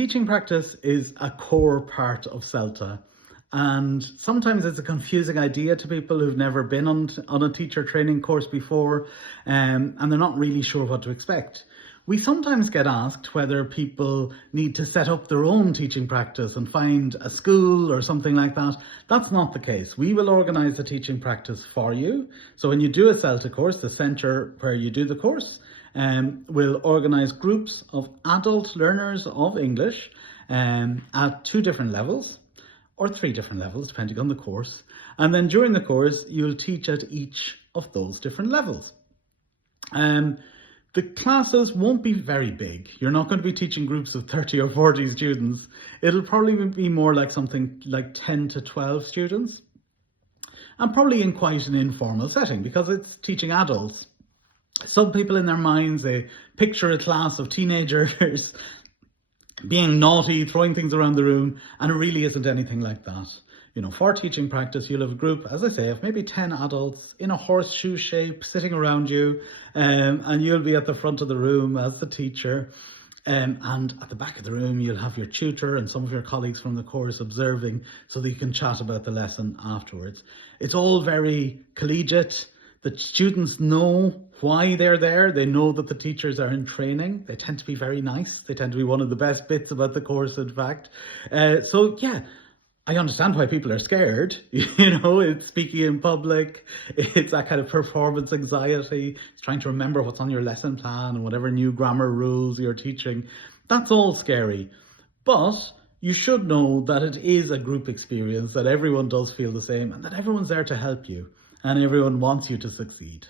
Teaching practice is a core part of CELTA, and sometimes it's a confusing idea to people who've never been on a teacher training course before, and they're not really sure what to expect. We sometimes get asked whether people need to set up their own teaching practice and find a school or something like that. That's not the case. We will organise a teaching practice for you. So when you do a CELTA course, the centre where you do the course, will organise groups of adult learners of English at 2 different levels or 3 different levels depending on the course, and then during the course you'll teach at each of those different levels. The classes won't be very big. You're not going to be teaching groups of 30 or 40 students. It'll probably be more like something like 10 to 12 students, and probably in quite an informal setting because it's teaching adults. Some people in their minds, they picture a class of teenagers being naughty, throwing things around the room, and it really isn't anything like that. You know, for teaching practice, you'll have a group, as I say, of maybe 10 adults in a horseshoe shape sitting around you, and you'll be at the front of the room as the teacher. And at the back of the room, you'll have your tutor and some of your colleagues from the course observing so that you can chat about the lesson afterwards. It's all very collegiate. The students know why they're there. They know that the teachers are in training. They tend to be very nice. They tend to be one of the best bits about the course, in fact. So yeah, I understand why people are scared. You know, it's speaking in public. It's that kind of performance anxiety. It's trying to remember what's on your lesson plan and whatever new grammar rules you're teaching. That's all scary. But you should know that it is a group experience, that everyone does feel the same, and that everyone's there to help you. And everyone wants you to succeed.